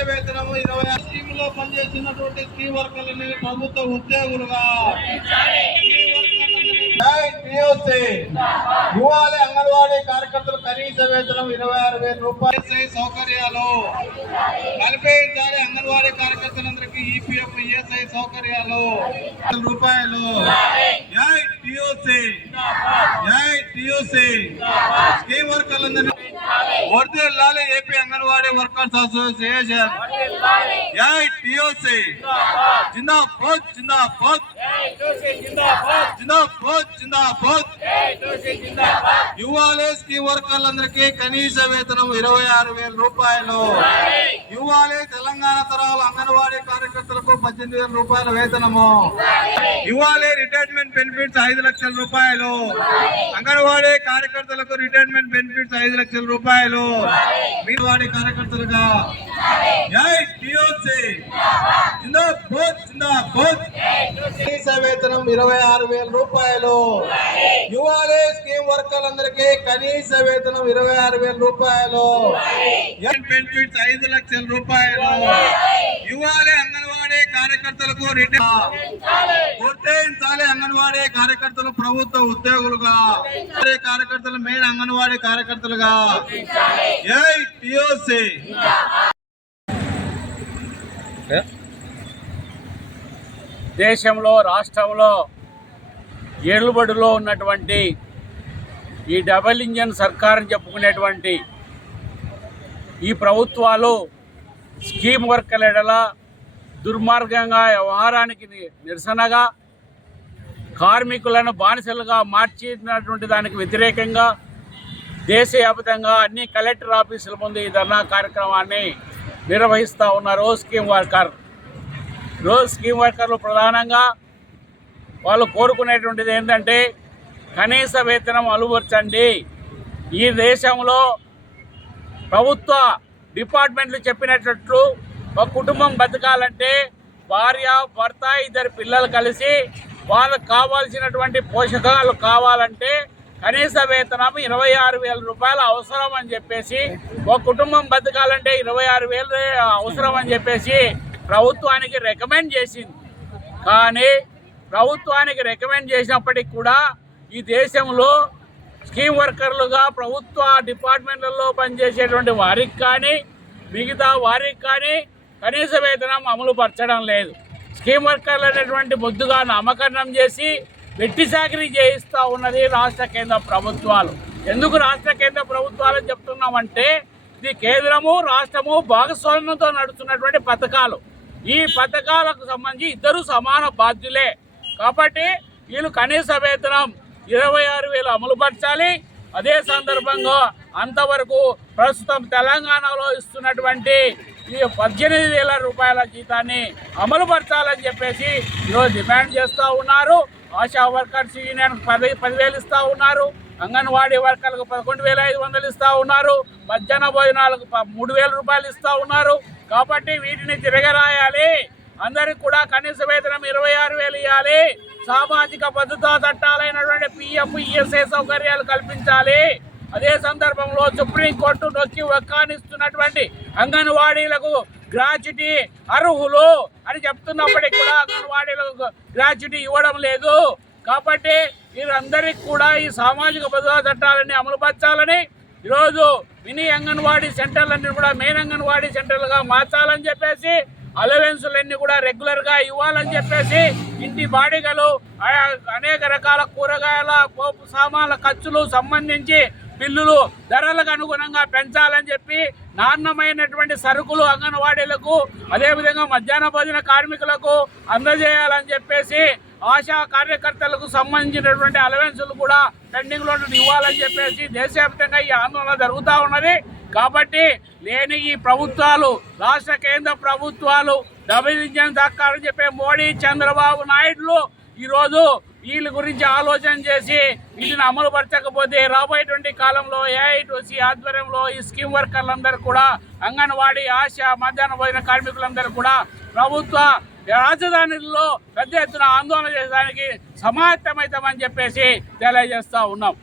ఇవ్వాలి వేతనము ఇరవై ఆరు స్కీమ్లో పనిచేసినటువంటి స్కీమ్ వర్కర్లని ప్రభుత్వ ఉద్యోగులుగా. జై అంగన్వాడీ కార్యకర్తలు కనీస వేతనం ఇరవై ఆరు వేల రూపాయలు. సై సౌకర్యాలు. కల్పించాలి అంగన్వాడీ కార్యకర్తలందరికీ ఈపీఎఫ్ ఈఎస్ఐ సౌకర్యాలు. రూపాయలు. జై టిఓసి జై టిఓసి స్కీమ్ వర్కర్లందరినీ వర్దిల్లాలి ఏపీ అంగన్వాడీ వర్కర్స్ అసోసియేషన్. జై టిఓసి. జిందాబాద్ జిందాబాద్. జిందాబాద్. జిందాబాద్ ఇవ్వాలి స్కీమ్ వర్కర్లందరికీ కనీస వేతనం ఇరవై ఆరు వేల రూపాయలు. ఇవ్వాలి తెలంగాణ తరాల అంగన్వాడీ కార్యకర్తలకు పద్దెనిమిది వేల రూపాయల వేతనము. ఇవ్వాలి రిటైర్మెంట్ బెనిఫిట్స్ ఐదు లక్షల రూపాయలు. అంగన్వాడీ కార్యకర్తలకు రిటైర్మెంట్ బెనిఫిట్స్ ఐదు లక్షల రూపాయలు. కార్యకర్తలుగా. జిందాబాద్ జిందాబాద్. కనీస వేతనం ఇరవై ఆరు వేల రూపాయలు. ఇవ్వాలి స్కీమ్ వర్కర్లందరికీ కనీస వేతనం ఇరవై ఆరు వేల రూపాయలు. బెనిఫిట్స్ ఐదు లక్షల రూపాయలు. ఇవ్వాలి అంగన్వాడీ కార్యకర్తలకు గుర్తించాలి అంగన్వాడీ కార్యకర్తలు ప్రభుత్వ ఉద్యోగులుగా. కార్యకర్తలు మెయిన్ అంగన్వాడీ కార్యకర్తలుగా. టిఓసి దేశంలో రాష్ట్రంలో ఏలుబడిలో ఉన్నటువంటి ఈ డబల్ ఇంజన్ సర్కార్ చెప్పుకునేటువంటి ఈ ప్రభుత్వాలు స్కీమ్ వర్కల ఎడల దుర్మార్గంగా వ్యవహారానికి నిరసనగా కార్మికులను బానిసలుగా మార్చినటువంటి దానికి వ్యతిరేకంగా దేశవ్యాప్తంగా అన్ని కలెక్టర్ ఆఫీసుల ముందు ఈ ధర్నా కార్యక్రమాన్ని నిర్వహిస్తూ ఉన్నారు స్కీమ్ వర్కర్. రోజు స్కీమ్ వర్కర్లు ప్రధానంగా వాళ్ళు కోరుకునేటువంటిది ఏంటంటే కనీస వేతనం అలువర్చండి. ఈ దేశంలో ప్రభుత్వ డిపార్ట్మెంట్లు చెప్పినట్లు ఒక కుటుంబం బతకాలంటే భార్య భర్త ఇద్దరు పిల్లలు కలిసి వాళ్ళకు కావాల్సినటువంటి పోషకాలు కావాలంటే కనీస వేతనం ఇరవై ఆరు వేల రూపాయలు అవసరం అని చెప్పేసి ఒక కుటుంబం బతకాలంటే ఇరవై ఆరు వేలు అవసరం అని చెప్పేసి ప్రభుత్వానికి రికమెండ్ చేసింది. కానీ ప్రభుత్వానికి రికమెండ్ చేసినప్పటికి కూడా ఈ దేశంలో స్కీమ్ వర్కర్లుగా ప్రభుత్వ డిపార్ట్మెంట్లలో పనిచేసేటువంటి వారికి కానీ మిగతా వారికి కానీ కనీస వేతనం అమలు పరచడం లేదు. స్కీమ్ వర్కర్లు అనేటువంటి ముద్దుగా నామకరణం చేసి వెట్టి సాగిరి చేయిస్తూ ఉన్నది రాష్ట్ర కేంద్ర ప్రభుత్వాలు. ఎందుకు రాష్ట్ర కేంద్ర ప్రభుత్వాలు చెప్తున్నామంటే ఇది కేంద్రము రాష్ట్రము భాగస్వామ్యంతో నడుస్తున్నటువంటి పథకాలు. ఈ పథకాలకు సంబంధించి ఇద్దరు సమాన బాధ్యులే. కాబట్టి వీళ్ళు కనీస వేతనం ఇరవై ఆరు వేలు అమలుపరచాలి అదే సందర్భంగా అంతవరకు ప్రస్తుతం తెలంగాణలో ఇస్తున్నటువంటి ఈ పద్దెనిమిది వేల రూపాయల జీతాన్ని అమలుపరచాలని చెప్పేసి ఈరోజు డిమాండ్ చేస్తూ ఉన్నారు. ఆశా వర్కర్స్ యూనియన్ పది పదివేలు ఇస్తూ ఉన్నారు. అంగన్వాడీ వర్కర్లకు పదకొండు వేల ఐదు వందలు ఇస్తూ ఉన్నారు. మధ్యాహ్న భోజనాలకు ప- మూడు వేల రూపాయలు ఇస్తూ ఉన్నారు. కాబట్టి వీటిని తిరగరాయాలి. అందరికి కూడా కనీస వేతనం ఇరవై ఆరు వేలు ఇవ్వాలి సామాజిక భద్రతా చట్టాలైనటువంటి పిఎఫ్ ఈఎస్ఐ సౌకర్యాలు కల్పించాలి. అదే సందర్భంలో సుప్రీంకోర్టు నొక్కి వక్కానిస్తున్నటువంటి అంగన్వాడీలకు గ్రాచ్యుటీ అర్హులు అని చెప్తున్నప్పటికీ కూడా అంగన్వాడీలకు గ్రాచ్యుటీ ఇవ్వడం లేదు. కాబట్టి వీరందరికీ కూడా ఈ సామాజిక భద్రతా చట్టాలన్నీ అమలుపరచాలని ఈరోజు మినీ అంగన్వాడీ సెంటర్లన్నీ కూడా మెయిన్ అంగన్వాడీ సెంటర్లుగా మార్చాలని చెప్పేసి అలవెన్సులన్నీ కూడా రెగ్యులర్గా ఇవ్వాలని చెప్పేసి ఇంటి బాడిగలు అనేక రకాల కూరగాయల పోపు సామాన్ల ఖర్చులు సంబంధించి బిల్లులు ధరలకు అనుగుణంగా పెంచాలని చెప్పి నాణ్యమైనటువంటి సరుకులు అంగన్వాడీలకు అదేవిధంగా మధ్యాహ్న భోజన కార్మికులకు అందజేయాలని చెప్పేసి ఆశా కార్యకర్తలకు సంబంధించినటువంటి అలవెన్సులు కూడా పెండింగ్లో ఇవ్వాలని చెప్పేసి దేశవ్యాప్తంగా ఈ ఆందోళన జరుగుతూ ఉన్నది. కాబట్టి లేని ఈ ప్రభుత్వాలు రాష్ట్ర కేంద్ర ప్రభుత్వాలు డబుల్ ఇంజన్ దక్కాలని చెప్పే మోడీ చంద్రబాబు నాయుడులు ఈరోజు వీళ్ళ గురించి ఆలోచన చేసి వీటిని అమలు పరచకపోతే రాబోయేటువంటి కాలంలో ఏఐటీసీ ఆధ్వర్యంలో ఈ స్కీమ్ వర్కర్లందరూ కూడా అంగన్వాడీ ఆశ మధ్యాహ్న భోజన కార్మికులందరూ కూడా ప్రభుత్వ రాజధానిలో పెద్ద ఎత్తున ఆందోళన చేయడానికి సమాయత్తమవుతామని చెప్పేసి తెలియజేస్తూ ఉన్నాం.